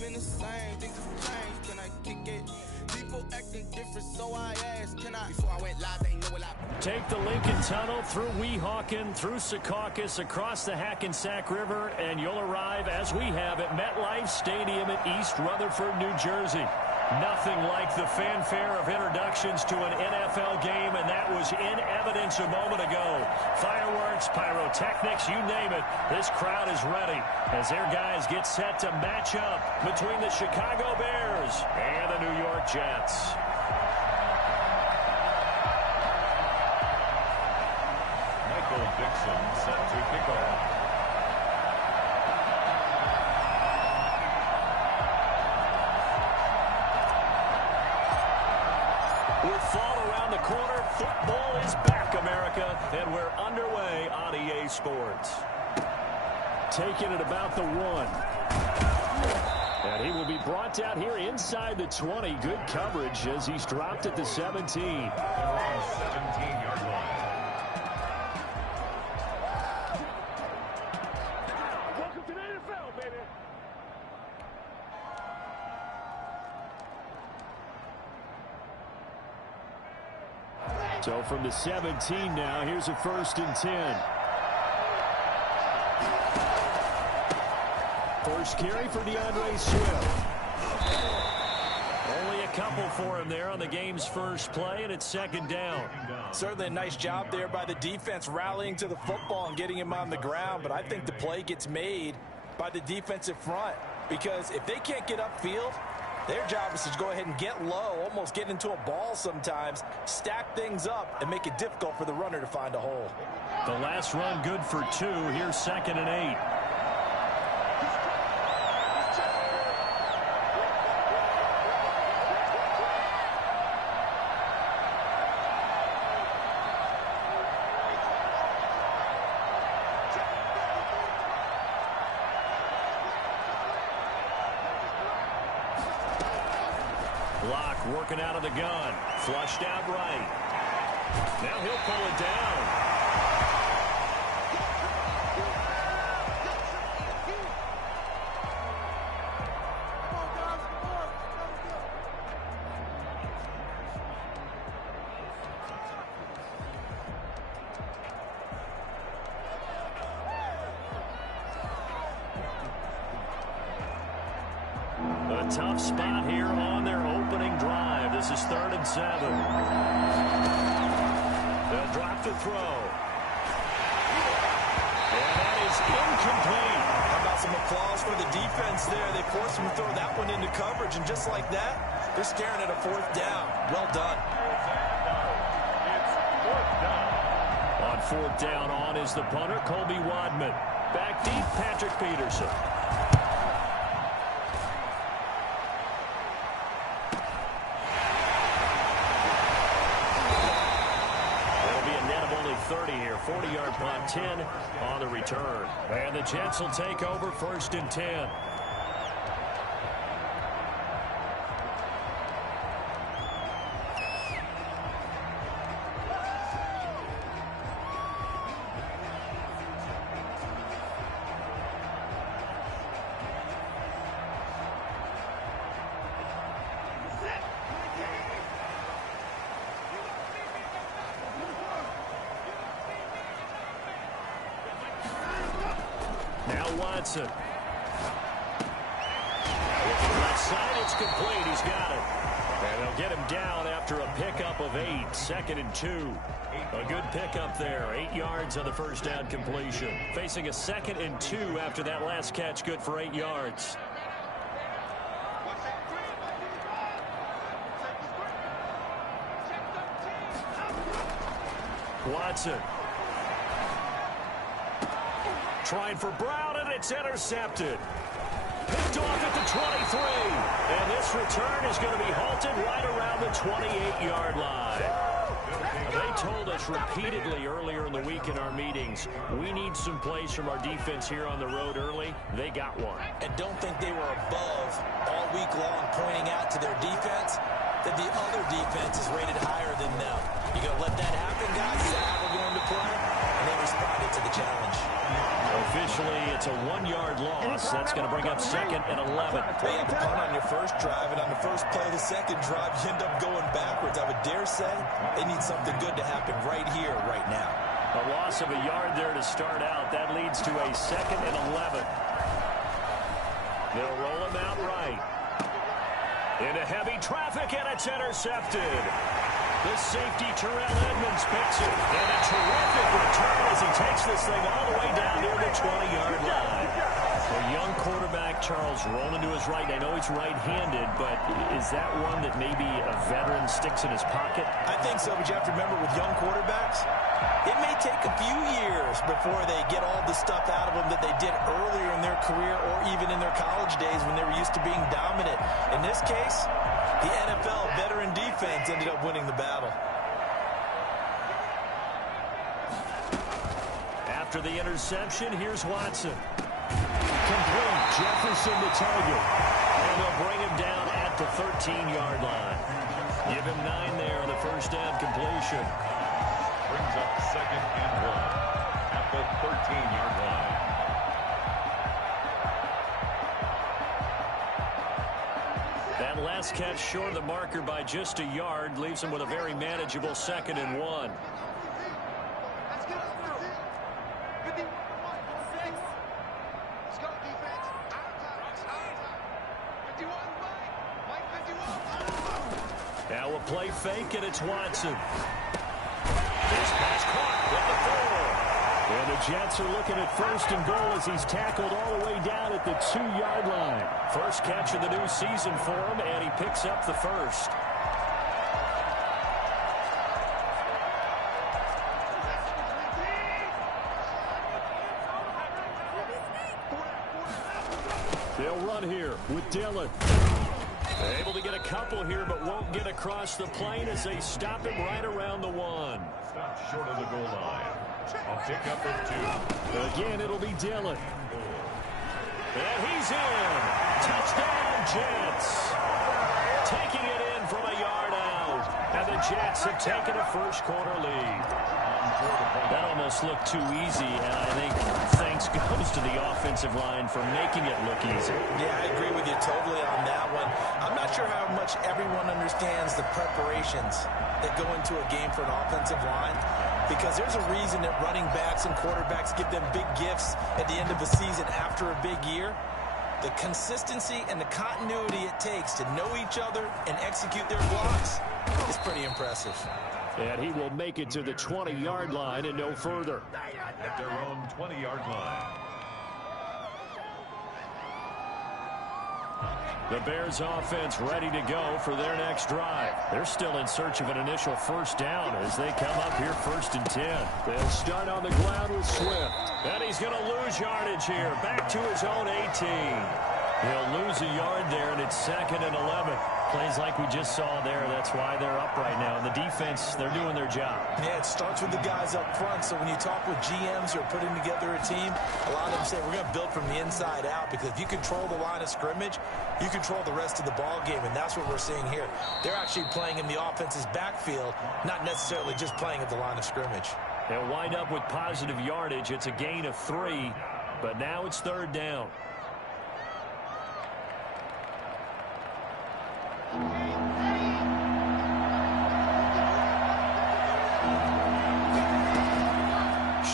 been the same, things have changed, can I kick it? People acting different, so I asked, can I? Before I went live, they know what I... Take the Lincoln Tunnel through Weehawken, through Secaucus, across the Hackensack River, and you'll arrive, as we have, at MetLife Stadium in East Rutherford, New Jersey. Nothing like the fanfare of introductions to an NFL game, and that was in evidence a moment ago. Fireworks, pyrotechnics, you name it, this crowd is ready as their guys get set to match up between the Chicago Bears and the New York Jets. Michael Dixon set to kick off. With fall around the corner, football is back, America, and we're underway on EA Sports. Taking it about the 1. And he will be brought down here inside the 20. Good coverage as he's dropped at the 17. Around 17-yard line. Welcome to the NFL, baby. So from the 17 now, here's a 1st and 10. First carry for DeAndre Swift. Only a couple for him there on the game's first play, and it's 2nd down. Certainly a nice job there by the defense rallying to the football and getting him on the ground, but I think the play gets made by the defensive front because if they can't get upfield, their job is to go ahead and get low, almost get into a ball sometimes, stack things up, and make it difficult for the runner to find a hole. The last run good for 2. Here's 2nd and 8. Block working out of the gun. Flushed out right. Now he'll pull it down. A tough spot here on their opening drive. This is 3rd and 7. They'll drop the throw. And that is incomplete. How about some applause for the defense there? They forced him to throw that one into coverage, and just like that, they're staring at a 4th down. Well done. It's 4th down. On 4th down, on is the punter, Colby Wadman. Back deep, Patrick Peterson. It'll be a net of only 30 here. 40-yard punt, 10 on the return. And the Jets will take over 1st and 10. Now Watson. With the left side, it's complete. He's got it. And they'll get him down after a pickup of 8. 2nd and 2. A good pickup there. 8 yards on the first down completion. Facing a 2nd and 2 after that last catch. Good for 8 yards. Watson. Trying for Brown, and it's intercepted. Picked off at the 23. And this return is going to be halted right around the 28-yard line. They told us repeatedly earlier in the week in our meetings, we need some plays from our defense here on the road early. They got one. And don't think they were above all week long pointing out to their defense that the other defense is rated higher than them. You got to let that happen, guys. Is that how we're going to play? And they responded to the challenge. Officially, it's It's a 1-yard loss. That's going to bring up 2nd and 11. Well, you have to punt on your first drive, and on the first play of the second drive, you end up going backwards. I would dare say they need something good to happen right here, right now. A loss of a yard there to start out. That leads to a 2nd and 11. They'll roll him out right. Into heavy traffic, and it's intercepted. The safety, Terrell Edmonds, picks it. And a terrific return as he takes this thing all the way down near the 20-yard line. A young quarterback, Charles, rolling to his right. I know he's right-handed, but is that one that maybe a veteran sticks in his pocket? I think so, but you have to remember with young quarterbacks, it may take a few years before they get all the stuff out of them that they did earlier in their career or even in their college days when they were used to being dominant. In this case, the NFL veteran defense ended up winning the battle. After the interception, here's Watson. Complete. Jefferson the target. And they'll bring him down at the 13-yard line. Give him 9 there on the first down completion. Brings up 2nd and 1 at the 13-yard line. That last catch short of the marker by just a yard leaves him with a very manageable 2nd and 1. Now a play fake, and it's Watson. This pass caught with the 4. And the Jets are looking at 1st and goal as he's tackled all the way down at the 2-yard line. First catch of the new season for him, and he picks up the 1st. They'll run here with Dillon. They're able to get a couple here, but won't get across the plane as they stop him right around the 1. Stop short of the goal line. A pickup of 2. Again, it'll be Dillon. And he's in. Touchdown, Jets. Taking it in from a yard out. And the Jets have taken a first-quarter lead. That almost looked too easy, and I think thanks goes to the offensive line for making it look easy. Yeah, I agree with you totally on that one. I'm not sure how much everyone understands the preparations that go into a game for an offensive line, because there's a reason that running backs and quarterbacks give them big gifts at the end of the season after a big year. The consistency and the continuity it takes to know each other and execute their blocks is pretty impressive. And he will make it to the 20-yard line and no further. At their own 20-yard line. The Bears offense ready to go for their next drive. They're still in search of an initial first down as they come up here 1st and 10. They'll start on the ground with Swift. And he's going to lose yardage here. Back to his own 18. He'll lose a yard there, and it's 2nd and 11. Plays like we just saw there. That's why they're up right now. And the defense, they're doing their job. Yeah, it starts with the guys up front. So when you talk with GMs who are putting together a team, a lot of them say we're going to build from the inside out, because if you control the line of scrimmage, you control the rest of the ball game, and that's what we're seeing here. They're actually playing in the offense's backfield, not necessarily just playing at the line of scrimmage. They'll wind up with positive yardage. It's a gain of 3, but now it's 3rd down.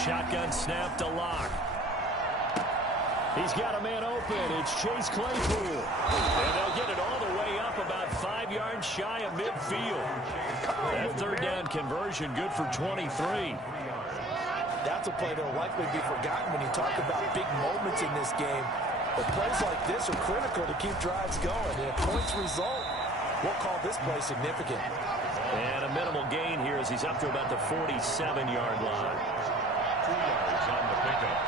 Shotgun snap to Locke. He's got a man open. It's Chase Claypool. And they'll get it all the way up about 5 yards shy of midfield. That 3rd down conversion good for 23. That's a play that will likely be forgotten when you talk about big moments in this game. But plays like this are critical to keep drives going. And a points result, we'll call this play significant. And a minimal gain here as he's up to about the 47-yard line. 2 yards on the pickup.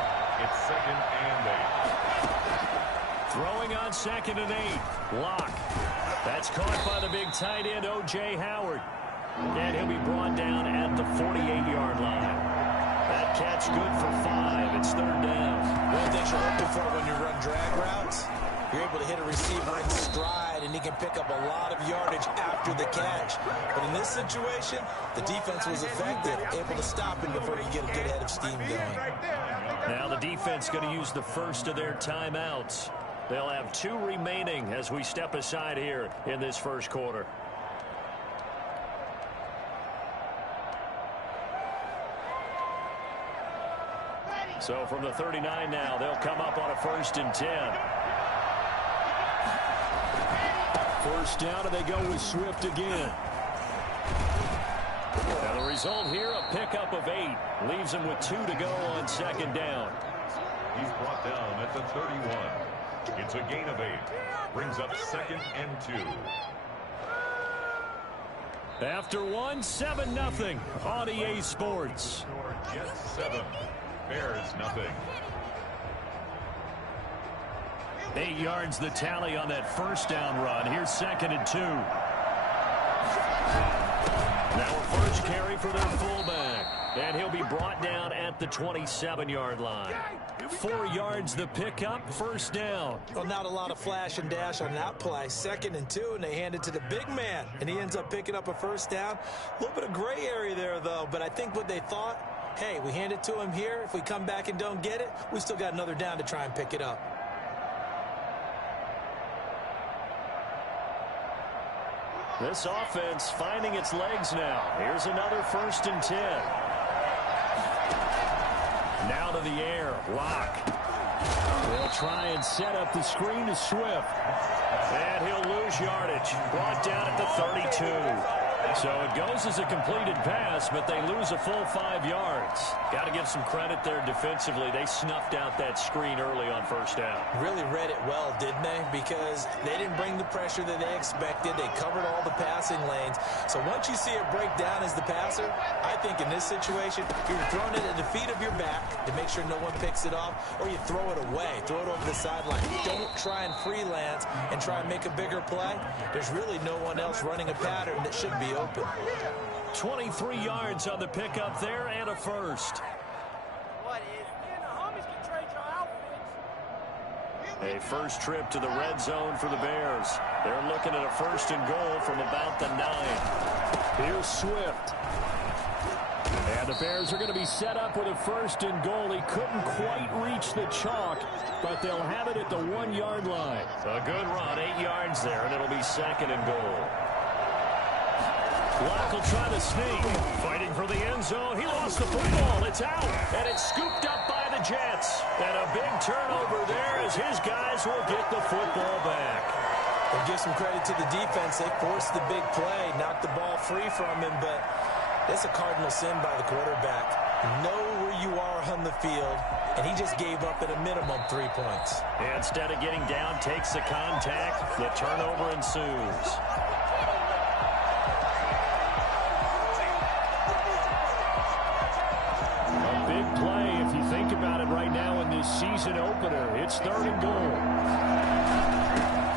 It's 2nd and 8. Throwing on 2nd and 8. Locke. That's caught by the big tight end, O.J. Howard. And he'll be brought down at the 48-yard line. That catch good for 5. It's 3rd down. One of the things you're looking for when you run drag routes, you're able to hit a receiver in stride and he can pick up a lot of yardage after the catch. But in this situation, the defense was effective, able to stop him before he could get a good head of steam going. Now the defense going to use the first of their timeouts. They'll have 2 remaining as we step aside here in this first quarter. So from the 39 now, they'll come up on a 1st and 10. First down, and they go with Swift again. Now the result here, a pickup of 8. Leaves him with 2 to go on 2nd down. He's brought down at the 31. It's a gain of 8. Brings up 2nd and 2. After 1, 7-0 on EA Sports. Jets 7. Bears nothing. 8 yards the tally on that first down run. Here's 2nd and 2. Now a first carry for their fullback. And he'll be brought down at the 27-yard line. 4 yards the pickup, first down. Well, not a lot of flash and dash on that play. 2nd and 2, and they hand it to the big man. And he ends up picking up a first down. A little bit of gray area there, though. But I think what they thought, hey, we hand it to him here. If we come back and don't get it, we still got another down to try and pick it up. This offense finding its legs now. Here's another 1st and 10. Now to the air. Lock. They'll try and set up the screen to Swift. And he'll lose yardage. Brought down at the 32. So it goes as a completed pass, but they lose a full 5 yards. Got to give some credit there defensively. They snuffed out that screen early on first down. Really read it well, didn't they? Because they didn't bring the pressure that they expected. They covered all the passing lanes. So once you see it break down as the passer, I think in this situation, you're throwing it at the feet of your back to make sure no one picks it off, or you throw it away. Throw it over the sideline. Don't try and freelance and try and make a bigger play. There's really no one else running a pattern that should be open. 23 yards on the pickup there and a first. A first trip to the red zone for the Bears. They're looking at a 1st and goal from about the 9. Here's Swift. And the Bears are going to be set up with a 1st and goal. He couldn't quite reach the chalk, but they'll have it at the 1-yard line. A good run, 8 yards there, and it'll be 2nd and goal. Lock will try to sneak. Fighting for the end zone. He lost the football. It's out. And it's scooped up by the Jets. And a big turnover there as his guys will get the football back. We'll give some credit to the defense. They forced the big play, knocked the ball free from him, but that's a cardinal sin by the quarterback. Know where you are on the field, and he just gave up at a minimum 3 points. Instead of getting down, takes the contact. The turnover ensues. Right now in this season opener, it's 3rd and goal.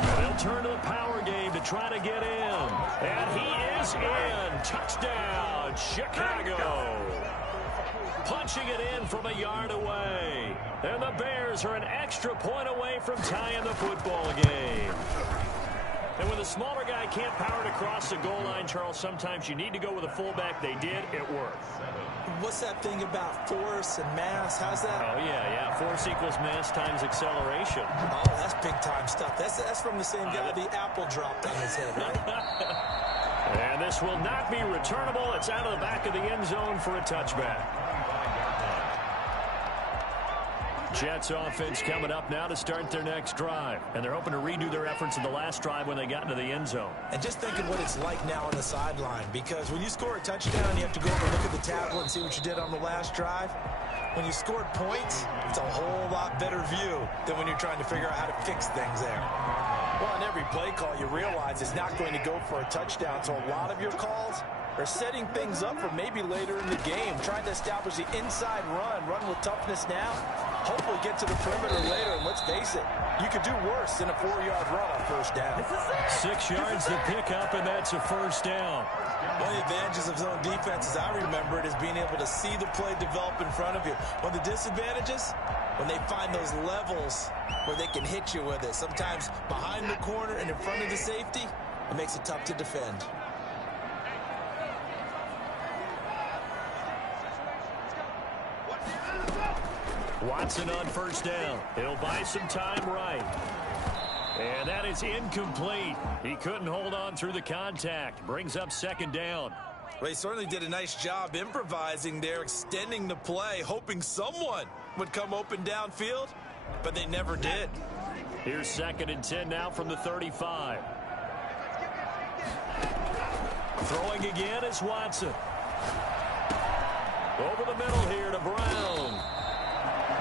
And they'll turn to the power game to try to get in. And he is in. Touchdown, Chicago. Punching it in from a yard away. And the Bears are an extra point away from tying the football game. And when the smaller guy can't power it across the goal line, Charles, sometimes you need to go with a fullback. They did. It worked. What's that thing about force and mass? How's that? Oh, yeah. Force equals mass times acceleration. Oh, that's big-time stuff. That's from the same guy the apple dropped on his head, right? And this will not be returnable. It's out of the back of the end zone for a touchback. Jets offense coming up now to start their next drive. And they're hoping to redo their efforts in the last drive when they got into the end zone. And just thinking what it's like now on the sideline. Because when you score a touchdown, you have to go over and look at the tablet and see what you did on the last drive. When you scored points, it's a whole lot better view than when you're trying to figure out how to fix things there. Well, on every play call, you realize it's not going to go for a touchdown. So a lot of your calls, or setting things up for maybe later in the game, trying to establish the inside run with toughness now, hopefully get to the perimeter later, and let's face it, you could do worse than a 4-yard run on first down. 6 yards to pick up, and that's a first down. One of the advantages of zone defense, as I remember it, is being able to see the play develop in front of you. One of the disadvantages, when they find those levels where they can hit you with it, sometimes behind the corner and in front of the safety, it makes it tough to defend. Watson on first down. He'll buy some time right. And that is incomplete. He couldn't hold on through the contact. Brings up second down. Well, he certainly did a nice job improvising there, extending the play, hoping someone would come open downfield, but they never did. Here's 2nd and 10 now from the 35. Throwing again is Watson. Over the middle here to Brown.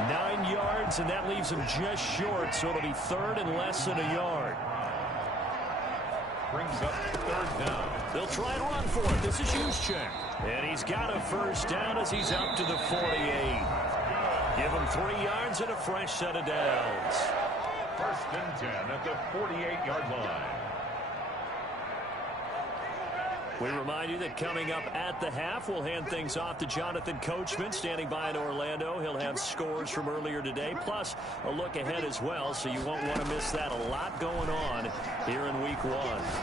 9 yards, and that leaves him just short, so it'll be 3rd and less than a yard. Brings up 3rd down. They'll try and run for it. This is Juszczyk. And he's got a first down as he's up to the 48. Give him 3 yards and a fresh set of downs. 1st and 10 at the 48-yard line. We remind you that coming up at the half, we'll hand things off to Jonathan Coachman, standing by in Orlando. He'll have scores from earlier today, plus a look ahead as well, so you won't want to miss that. A lot going on here in week 1.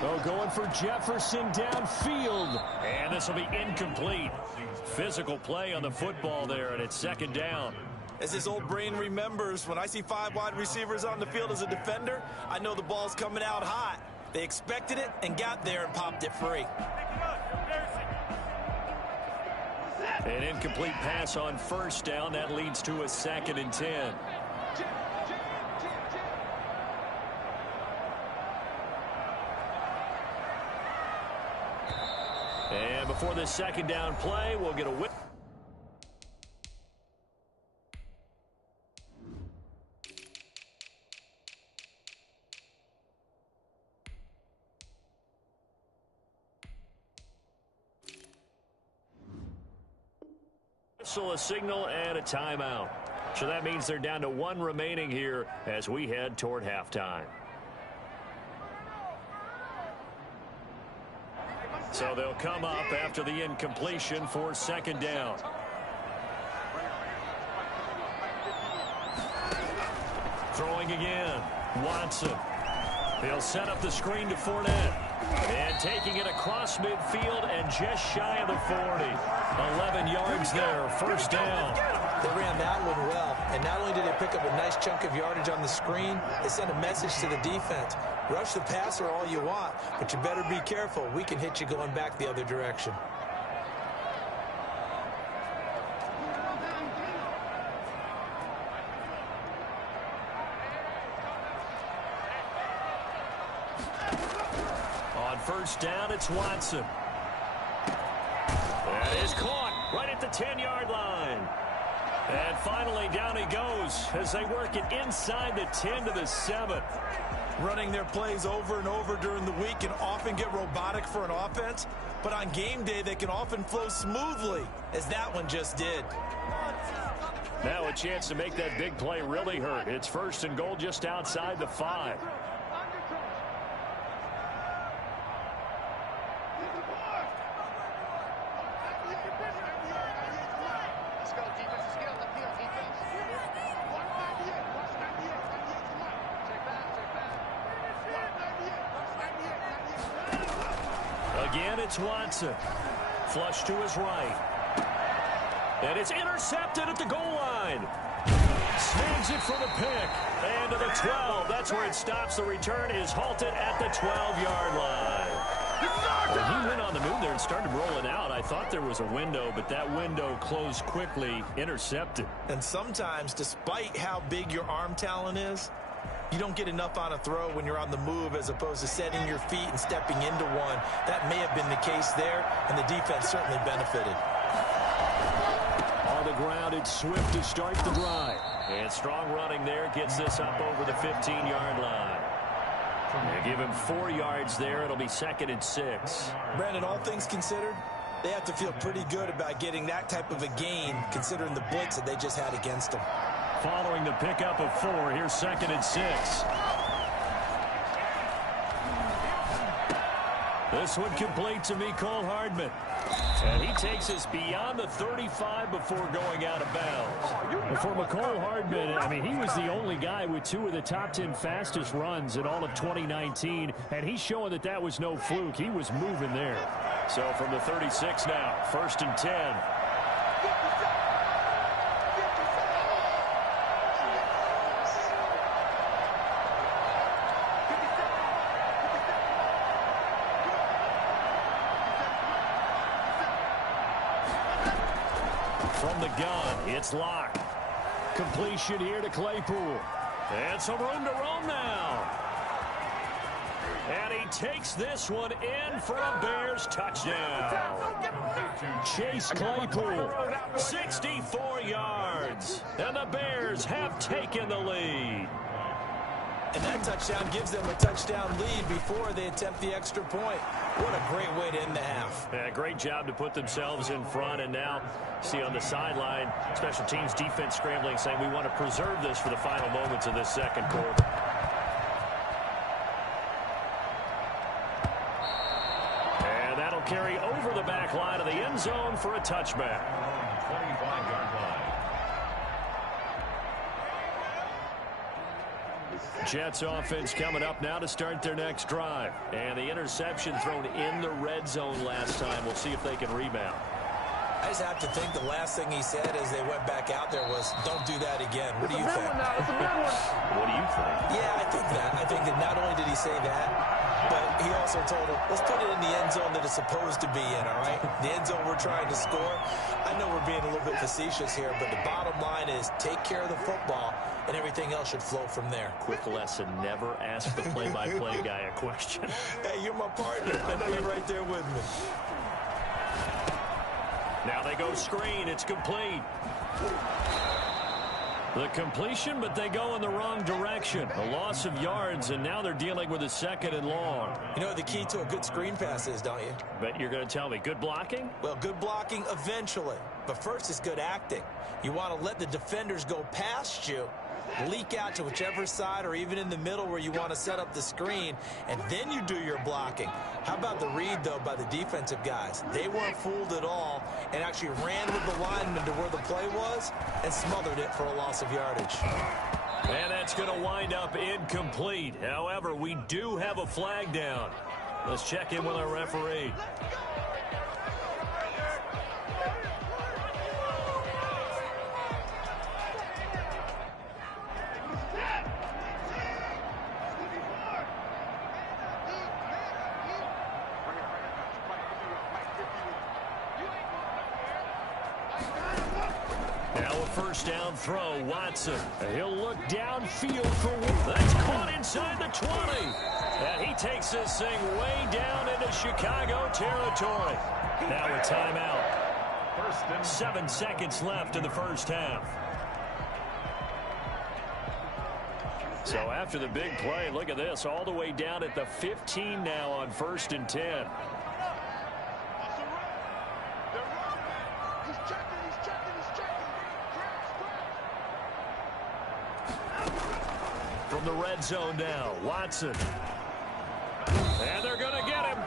Oh, going for Jefferson downfield. And this will be incomplete. Physical play on the football there, and it's 2nd down. As his old brain remembers, when I see 5 wide receivers on the field as a defender, I know the ball's coming out hot. They expected it and got there and popped it free. An incomplete pass on first down. That leads to a 2nd and 10. And before this 2nd down play, we'll get a whip. A signal and a timeout. So that means they're down to 1 remaining here as we head toward halftime. So they'll come up after the incompletion for 2nd down. Throwing again. Watson. He'll set up the screen to Fournette. And taking it across midfield and just shy of the 40. 11 yards there, first down. They ran that one well, and not only did they pick up a nice chunk of yardage on the screen, they sent a message to the defense. Rush the passer all you want, but you better be careful. We can hit you going back the other direction. On first down, it's Watson. That is caught right at the 10-yard line. And finally, down he goes as they work it inside the 10 to the 7. Running their plays over and over during the week can often get robotic for an offense, but on game day, they can often flow smoothly, as that one just did. Now a chance to make that big play really hurt. It's 1st and goal just outside the 5. Again, it's Watson. Flush to his right. And it's intercepted at the goal line. Snags it for the pick. And to the 12. That's where it stops. The return is halted at the 12-yard line. When he went on the move there and started rolling out, I thought there was a window, but that window closed quickly, intercepted. And sometimes, despite how big your arm talent is, you don't get enough on a throw when you're on the move as opposed to setting your feet and stepping into one. That may have been the case there, and the defense certainly benefited. On the ground, it's Swift to start the drive. And strong running there gets this up over the 15-yard line. They give him 4 yards there. It'll be 2nd and 6. Brandon, all things considered, they have to feel pretty good about getting that type of a gain, considering the blitz that they just had against them. Following the pickup of 4, here's 2nd and 6. This one complete to Mecole Hardman. And he takes us beyond the 35 before going out of bounds. For Mecole Hardman, I mean, he was the only guy with 2 of the top 10 fastest runs in all of 2019, and he's showing that that was no fluke. He was moving there. So from the 36 now, 1st and 10. From the gun, it's locked. Completion here to Claypool. And some room to roam now. And he takes this one in for a Bears touchdown. Chase Claypool, 64 yards. And the Bears have taken the lead. And that touchdown gives them a touchdown lead before they attempt the extra point. What a great way to end the half. Yeah, great job to put themselves in front. And now, see on the sideline, special teams defense scrambling, saying we want to preserve this for the final moments of this second quarter. And that'll carry over the back line of the end zone for a touchback. 25-yard line. Jets offense coming up now to start their next drive. And the interception thrown in the red zone last time. We'll see if they can rebound. I just have to think the last thing he said as they went back out there was, don't do that again. What do you think? What do you think? Yeah, I think that. I think that not only did he say that, but he also told him, let's put it in the end zone that it's supposed to be in, all right? The end zone we're trying to score. I know we're being a little bit facetious here, but the bottom line is take care of the football, and everything else should flow from there. Quick lesson, never ask the play-by-play guy a question. Hey, you're my partner. I know you're right there with me. Now they go screen. It's complete. The completion, but they go in the wrong direction. A loss of yards, and now they're dealing with a 2nd and long. You know what the key to a good screen pass is, don't you? Bet you're going to tell me. Good blocking? Well, good blocking eventually. But first is good acting. You want to let the defenders go past you, leak out to whichever side or even in the middle where you want to set up the screen, and then you do your blocking. How about the read, though, by the defensive guys? They weren't fooled at all and actually ran with the lineman to where the play was and smothered it for a loss of yardage. And that's going to wind up incomplete. However, we do have a flag down. Let's check in with our referee. First down throw, Watson. He'll look downfield for one. That's caught inside the 20. And he takes this thing way down into Chicago territory. Now a timeout. 7 seconds left in the first half. So after the big play, look at this. All the way down at the 15 now on 1st and 10. From the red zone now, Watson. And they're going to get him.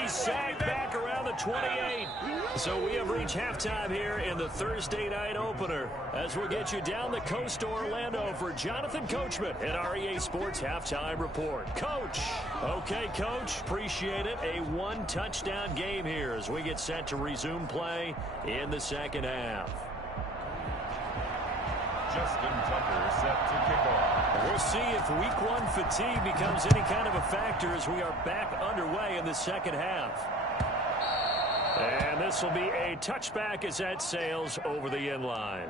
He's sacked back around the 28. So we have reached halftime here in the Thursday night opener as we'll get you down the coast to Orlando for Jonathan Coachman at REA Sports Halftime Report. Coach. Okay, Coach. Appreciate it. A 1-touchdown game here as we get set to resume play in the second half. Justin Tucker set to kick off. We'll see if week 1 fatigue becomes any kind of a factor as we are back underway in the second half. And this will be a touchback as that sails over the end line.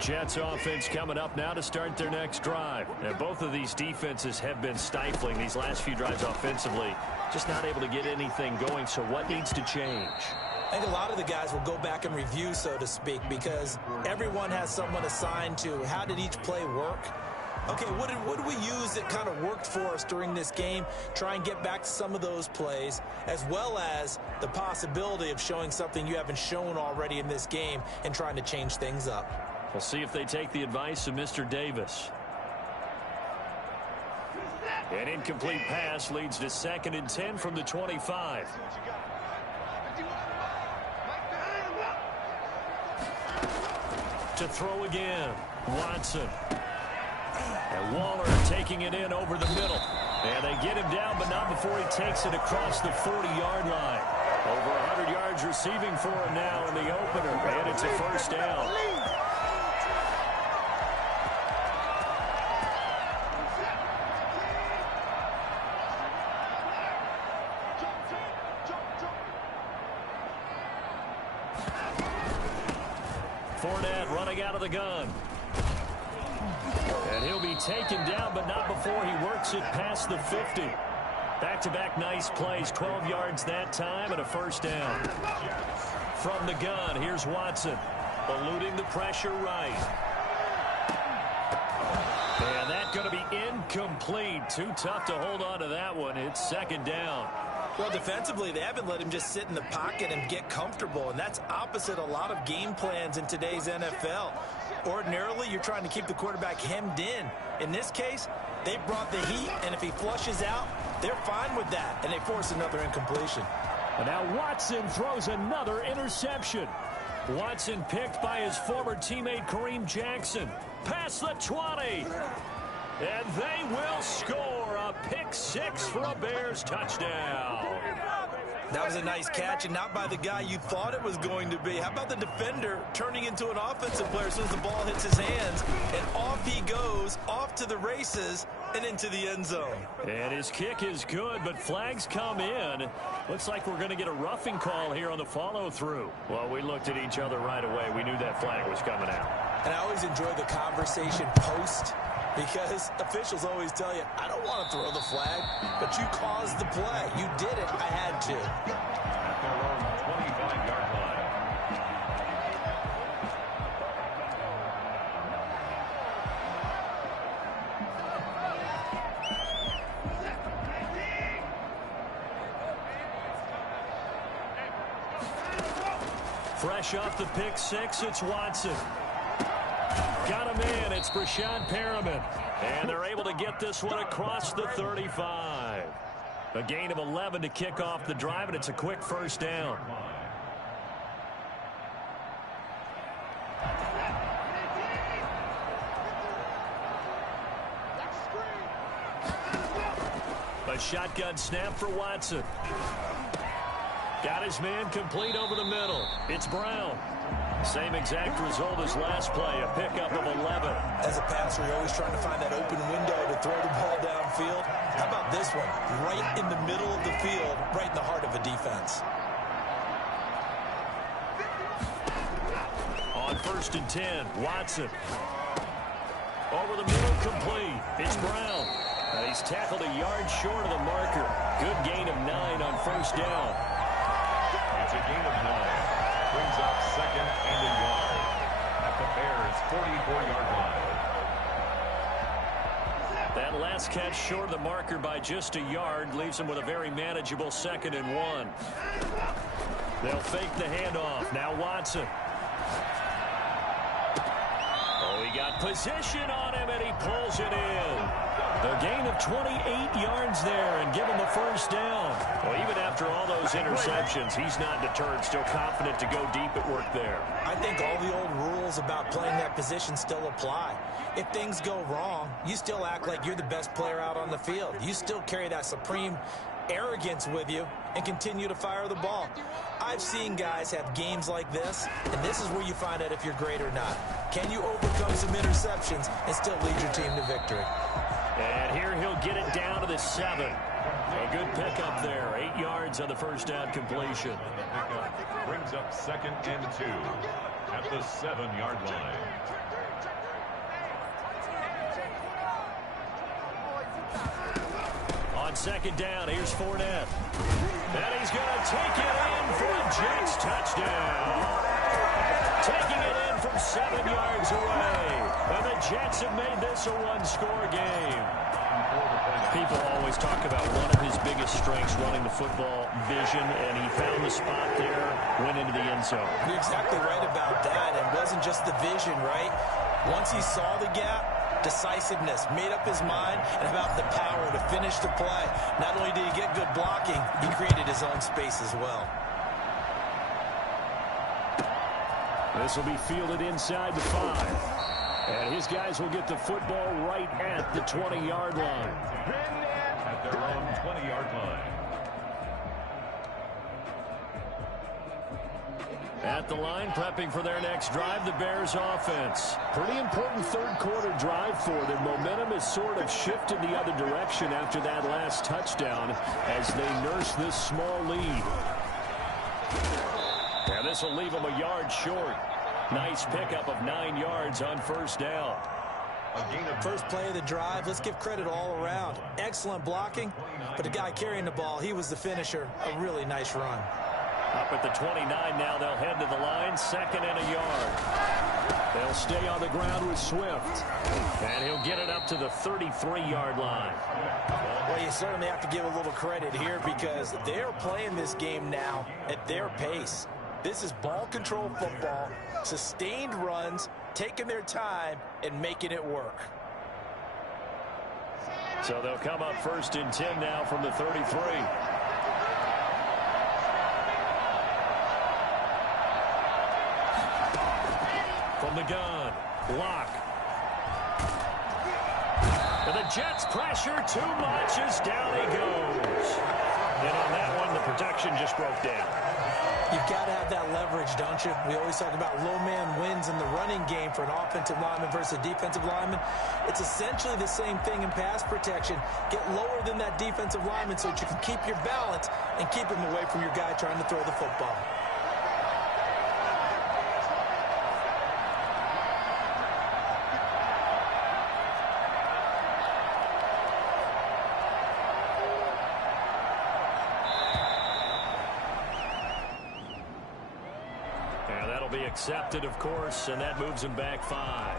Jets offense coming up now to start their next drive. And both of these defenses have been stifling these last few drives offensively. Just not able to get anything going. So what needs to change? I think a lot of the guys will go back and review, so to speak, because everyone has someone assigned to how did each play work. Okay, what did we use that kind of worked for us during this game? Try and get back to some of those plays, as well as the possibility of showing something you haven't shown already in this game and trying to change things up. We'll see if they take the advice of Mr. Davis. An incomplete pass leads to 2nd and 10 from the 25. To throw again, Watson. And Waller taking it in over the middle. And they get him down, but not before he takes it across the 40-yard line. Over 100 yards receiving for him now in the opener. And it's a first down. Fournette running out of the gun. And he'll be taken down, but not before he works it past the 50. Back-to-back nice plays, 12 yards that time, and a first down. From the gun, here's Watson, eluding the pressure right. And that's going to be incomplete. Too tough to hold on to that one. It's 2nd down. Well, defensively, they haven't let him just sit in the pocket and get comfortable, and that's opposite a lot of game plans in today's NFL. Ordinarily, you're trying to keep the quarterback hemmed in. In this case, they brought the heat, and if he flushes out, they're fine with that, and they force another incompletion. And now Watson throws another interception. Watson picked by his former teammate Kareem Jackson. Past the 20. And they will score a pick 6 for a Bears touchdown. That was a nice catch, and not by the guy you thought it was going to be. How about the defender turning into an offensive player as soon as the ball hits his hands, and off he goes, off to the races, and into the end zone. And his kick is good, but flags come in. Looks like we're going to get a roughing call here on the follow-through. Well, we looked at each other right away. We knew that flag was coming out. And I always enjoy the conversation post, because officials always tell you, I don't want to throw the flag, but you caused the play. You did it. I had to. At their own 25-yard line. Fresh off the pick 6, it's Watson. Got him in. It's Brashad Perriman. And they're able to get this one across the 35. A gain of 11 to kick off the drive, and it's a quick first down. A shotgun snap for Watson. Got his man complete over the middle. It's Brown. Same exact result as last play, a pickup of 11. As a passer, you're always trying to find that open window to throw the ball downfield. How about this one? Right in the middle of the field, right in the heart of a defense. On 1st and 10, Watson. Over the middle, complete. It's Brown. And he's tackled a yard short of the marker. Good gain of 9 on first down. It's a gain of 9. Brings up 2nd and a yard at the Bears' 44-yard line. That last catch short of the marker by just a yard leaves him with a very manageable 2nd and 1. They'll fake the handoff. Now Watson. Oh, he got position on him, and he pulls it in. A gain of 28 yards there and give him the first down. Well, even after all those interceptions, he's not deterred, still confident to go deep at work there. I think all the old rules about playing that position still apply. If things go wrong, you still act like you're the best player out on the field. You still carry that supreme arrogance with you and continue to fire the ball. I've seen guys have games like this, and this is where you find out if you're great or not. Can you overcome some interceptions and still lead your team to victory? And here he'll get it down to the 7. A good pickup there. 8 yards on the first down completion. The pickup brings up 2nd and 2 at the 7-yard line. On 2nd down, here's Fournette. And he's going to take it in for a Jets touchdown. Taking it in from 7 yards away. And the Jets have made this a one-score game. People always talk about one of his biggest strengths, running the football, vision, and he found the spot there, went into the end zone. You're exactly right about that. It wasn't just the vision, right? Once he saw the gap, decisiveness, made up his mind, and about the power to finish the play. Not only did he get good blocking, he created his own space as well. This will be fielded inside the 5. And his guys will get the football right at the 20-yard line. At their own 20-yard line. At the line, prepping for their next drive, the Bears offense. Pretty important third-quarter drive for them. Momentum has sort of shifted the other direction after that last touchdown as they nurse this small lead. And this will leave them a yard short. Nice pickup of 9 yards on first down. First play of the drive, let's give credit all around. Excellent blocking, but the guy carrying the ball, he was the finisher. A really nice run. Up at the 29 now, they'll head to the line, 2nd and a yard. They'll stay on the ground with Swift, and he'll get it up to the 33-yard line. Well, you certainly have to give a little credit here because they're playing this game now at their pace. This is ball control football, sustained runs, taking their time, and making it work. So they'll come up 1st and 10 now from the 33. From the gun, Locke. And the Jets pressure too much as down he goes. And on that one, the protection just broke down. You've got to have that leverage, don't you? We always talk about low man wins in the running game for an offensive lineman versus a defensive lineman. It's essentially the same thing in pass protection. Get lower than that defensive lineman so that you can keep your balance and keep him away from your guy trying to throw the football. Be accepted, of course, and that moves him back 5.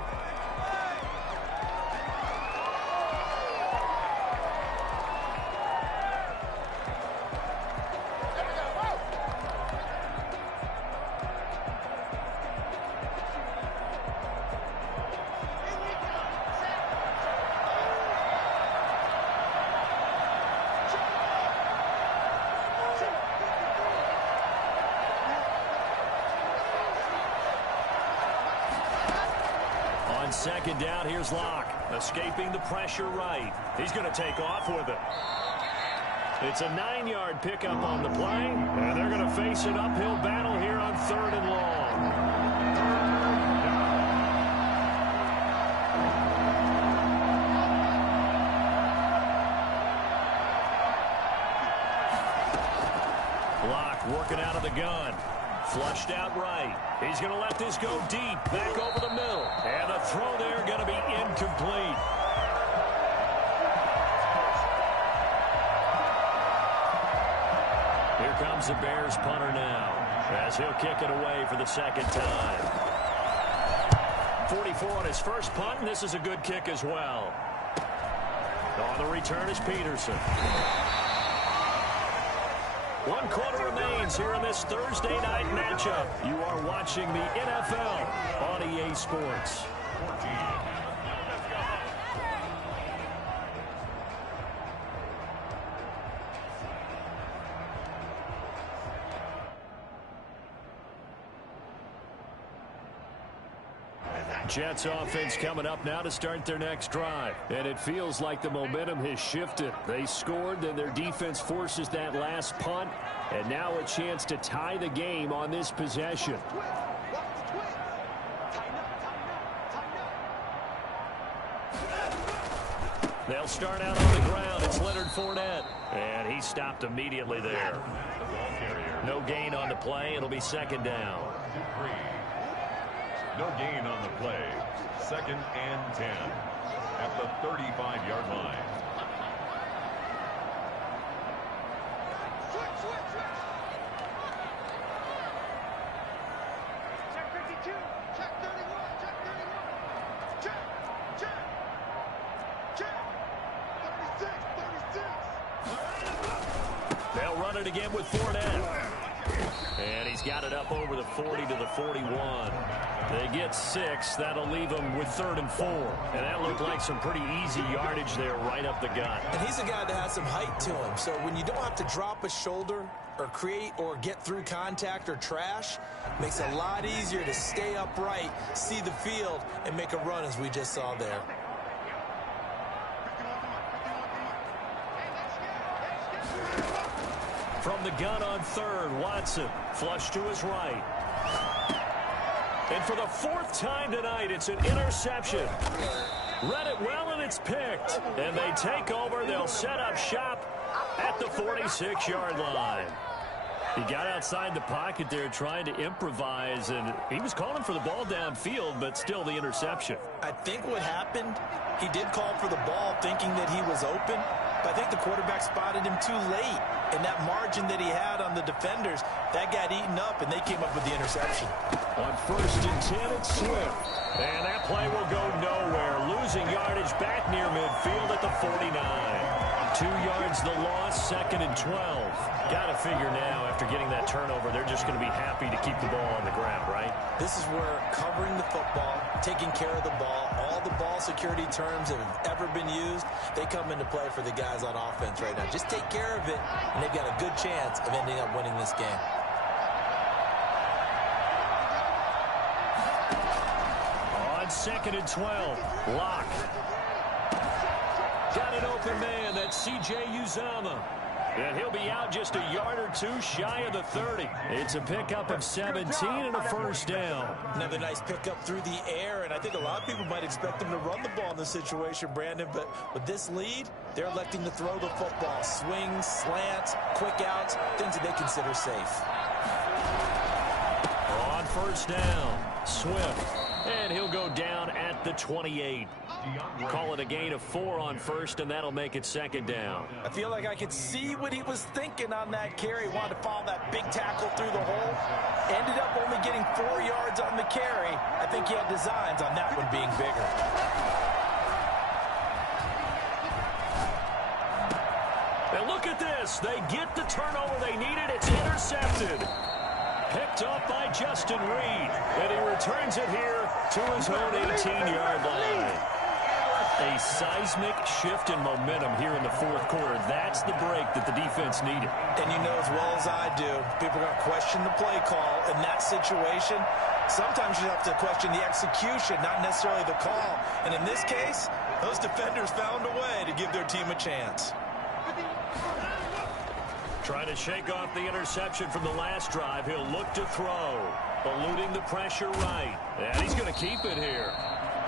Second down, here's Locke, escaping the pressure right. He's going to take off with it. It's a 9-yard pickup on the play, and they're going to face an uphill battle here on 3rd and long. Locke working out of the gun. Flushed out right. He's going to let this go deep. Back over the middle. And the throw there going to be incomplete. Here comes the Bears punter now as he'll kick it away for the 2nd time. 44 on his first punt, and this is a good kick as well. On the return is Peterson. 1 quarter remains here in this Thursday night matchup. You are watching the NFL on EA Sports. Jets offense coming up now to start their next drive. And it feels like the momentum has shifted. They scored, then their defense forces that last punt. And now a chance to tie the game on this possession. They'll start out on the ground. It's Leonard Fournette. And he stopped immediately there. No gain on the play. It'll be 2nd down. No gain on the play. 2nd and 10 at the 35-yard line. Check 52. They'll run it again with Fournette. And he's got it up over the 40 to the 41. They get 6. That'll leave them with 3rd and 4. And that looked like some pretty easy yardage there right up the gut. And he's a guy that has some height to him. So when you don't have to drop a shoulder or create or get through contact or trash, it makes it a lot easier to stay upright, see the field, and make a run as we just saw there. From the gun on 3rd, Watson, flush to his right. And for the 4th time tonight, it's an interception. Read it well, and it's picked. And they take over. They'll set up shop at the 46-yard line. He got outside the pocket there trying to improvise, and he was calling for the ball downfield, but still the interception. I think what happened, he did call for the ball thinking that he was open, but I think the quarterback spotted him too late. And that margin that he had on the defenders, that got eaten up, and they came up with the interception. On 1st and 10, it's Swift. And that play will go nowhere. Losing yardage back near midfield at the 49. 2 yards the loss, 2nd and 12. Got to figure now, after getting that turnover, they're just going to be happy to keep the ball on the ground, right? This is where covering the football, taking care of the ball, all the ball security terms that have ever been used, they come into play for the guys on offense right now. Just take care of it, and they've got a good chance of ending up winning this game. On 2nd and 12, Locke. Got an open man, that's C.J. Uzama. And he'll be out just a yard or 2 shy of the 30. It's a pickup of 17 and a 1st down. Another nice pickup through the air, and I think a lot of people might expect him to run the ball in this situation, Brandon, but with this lead, they're electing to throw the football. Swings, slants, quick outs, things that they consider safe. On 1st down, Swift. And he'll go down at the 28. Call it a gain of 4 on 1st, and that'll make it 2nd down. I feel like I could see what he was thinking on that carry. Wanted to follow that big tackle through the hole. Ended up only getting 4 yards on the carry. I think he had designs on that one being bigger. And look at this. They get the turnover they needed. It's intercepted. Picked off by Justin Reed. And he returns it here to his own 18-yard line. A seismic shift in momentum here in the 4th quarter. That's the break that the defense needed. And you know as well as I do, people are going to question the play call in that situation. Sometimes you have to question the execution, not necessarily the call. And in this case, those defenders found a way to give their team a chance. Trying to shake off the interception from the last drive. He'll look to throw. Eluding the pressure right. And he's going to keep it here.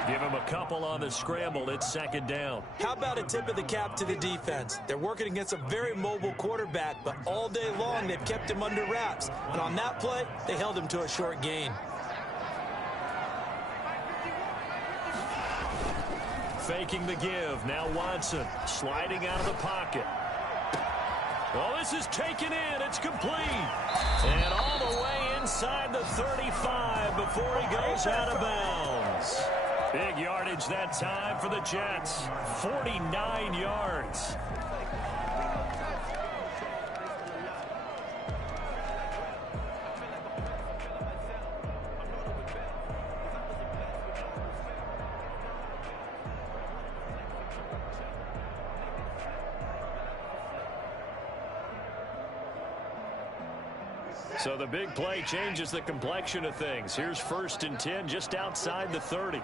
Give him a couple on the scramble. It's 2nd down. How about a tip of the cap to the defense? They're working against a very mobile quarterback, but all day long they've kept him under wraps. And on that play, they held him to a short gain. Faking the give. Now Watson sliding out of the pocket. Oh, this is taken in. It's complete. And all the way inside the 35 before he goes out of bounds. Big yardage that time for the Jets. 49 yards. So the big play changes the complexion of things. Here's 1st and 10 just outside the 30.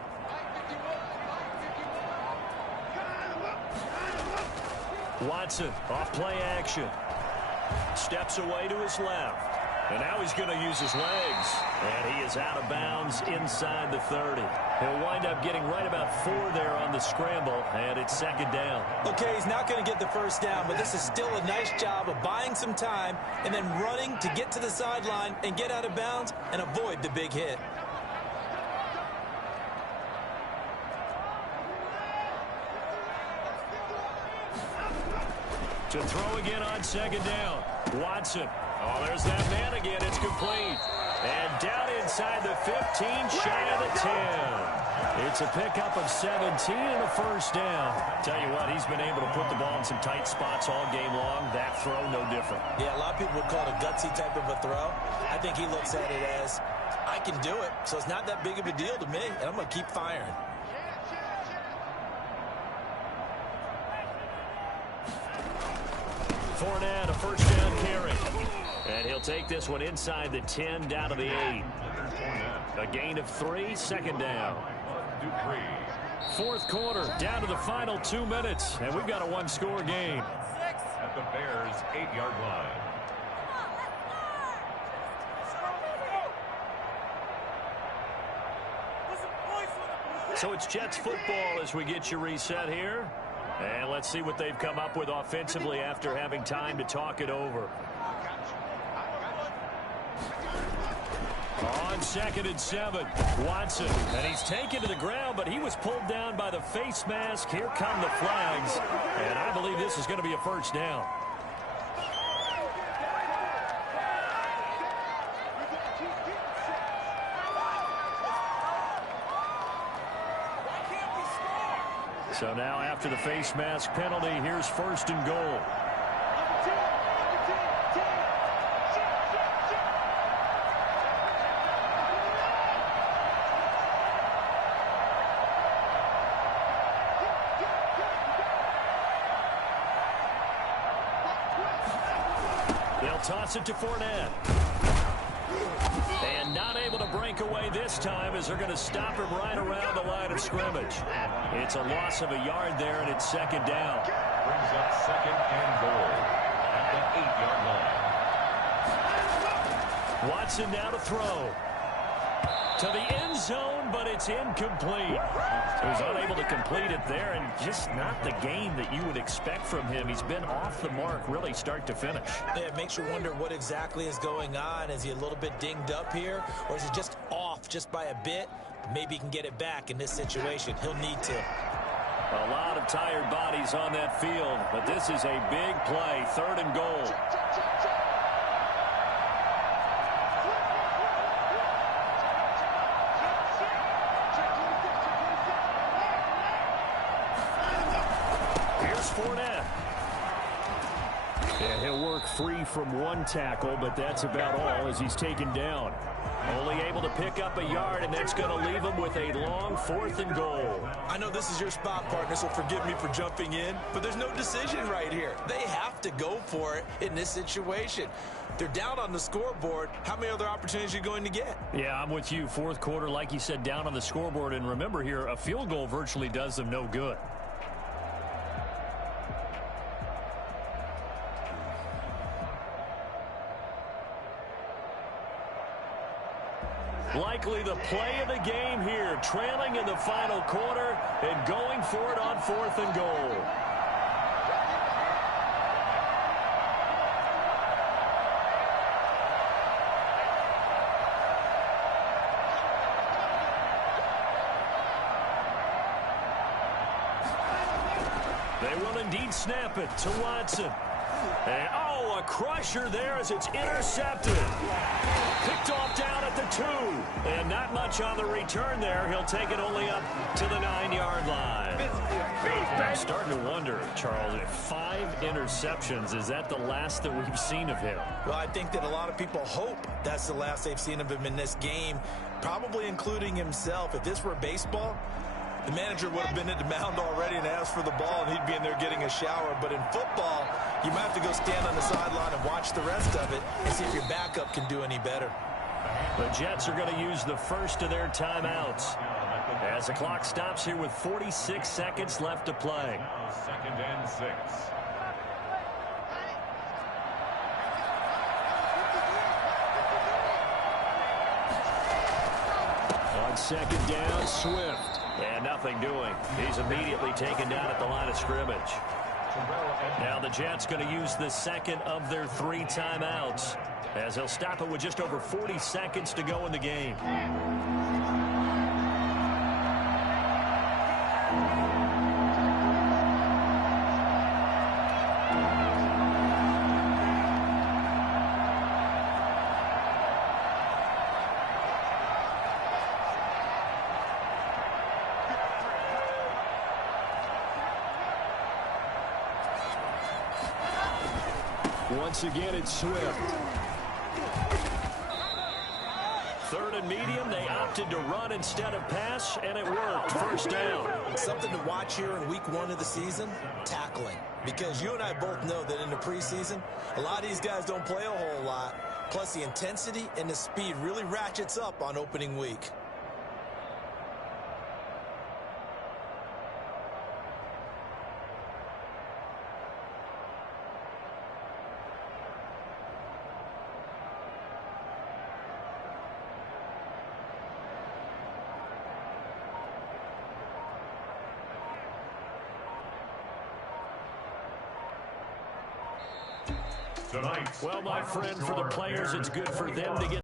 Watson off play action. Steps away to his left. And now he's going to use his legs. And he is out of bounds inside the 30. He'll wind up getting right about 4 there on the scramble, and it's 2nd down. Okay, he's not going to get the 1st down, but this is still a nice job of buying some time and then running to get to the sideline and get out of bounds and avoid the big hit. To throw again on 2nd down. Watson. Oh, there's that man again. It's complete. And down inside the 15, shy of the 10. It's a pickup of 17 and a first down. Tell you what, he's been able to put the ball in some tight spots all game long. That throw, no different. Yeah, a lot of people would call it a gutsy type of a throw. I think he looks at it as, I can do it, so it's not that big of a deal to me, and I'm going to keep firing. Fournette, a first down carry. And he'll take this one inside the 10, down to the 8. A gain of 3, second down. Fourth quarter, down to the final 2 minutes, and we've got a one-score game. At the Bears' 8-yard line. So it's Jets football as we get you reset here. And let's see what they've come up with offensively after having time to talk it over. On 2nd and 7, Watson. And he's taken to the ground, but he was pulled down by the face mask. Here come the flags. And I believe this is going to be a first down. So now after the face mask penalty, here's 1st and goal. They'll toss it to Fournette. And not able to break away this time as they're going to stop him right around the line of scrimmage. It's a loss of a yard there, and it's 2nd down. Brings up 2nd and goal at the 8-yard line. Watson now to throw. To the end zone, but it's incomplete. He was unable to complete it there, and just not the game that you would expect from him. He's been off the mark really start to finish. Yeah, it makes you wonder what exactly is going on. Is he a little bit dinged up here, or is it just off just by a bit? Maybe he can get it back in this situation. He'll need to. A lot of tired bodies on that field, but this is a big play. 3rd and goal. Fournette. And he'll work free from one tackle, but that's about all as he's taken down. Only able to pick up a yard, and that's going to leave him with a long 4th and goal. I know this is your spot, partner, so forgive me for jumping in, but there's no decision right here. They have to go for it in this situation. They're down on the scoreboard. How many other opportunities are you going to get? Yeah, I'm with you. 4th quarter, like you said, down on the scoreboard. And remember here, a field goal virtually does them no good. Likely the play of the game here, trailing in the final quarter and going for it on 4th and goal. They will indeed snap it to Watson. And, a crusher there as it's intercepted. Picked off down at the 2. And not much on the return there. He'll take it only up to the 9-yard line. I'm starting to wonder, Charles, if 5 interceptions, is that the last that we've seen of him? Well, I think that a lot of people hope that's the last they've seen of him in this game, probably including himself. If this were baseball, the manager would have been at the mound already and asked for the ball, and he'd be in there getting a shower. But in football, you might have to go stand on the sideline and watch the rest of it and see if your backup can do any better. The Jets are going to use the first of their timeouts as the clock stops here with 46 seconds left to play. 2nd and 6. On 2nd down, Swift. And nothing doing. He's immediately taken down at the line of scrimmage. Now the Jets going to use the 2nd of their 3 timeouts as they'll stop it with just over 40 seconds to go in the game. Once again, it's Swift. Third and medium, they opted to run instead of pass, and it worked. First down. Something to watch here in week 1 of the season, tackling. Because you and I both know that in the preseason, a lot of these guys don't play a whole lot. Plus, the intensity and the speed really ratchets up on opening week. Tonight, Well, my friend, for the players, it's good for them to get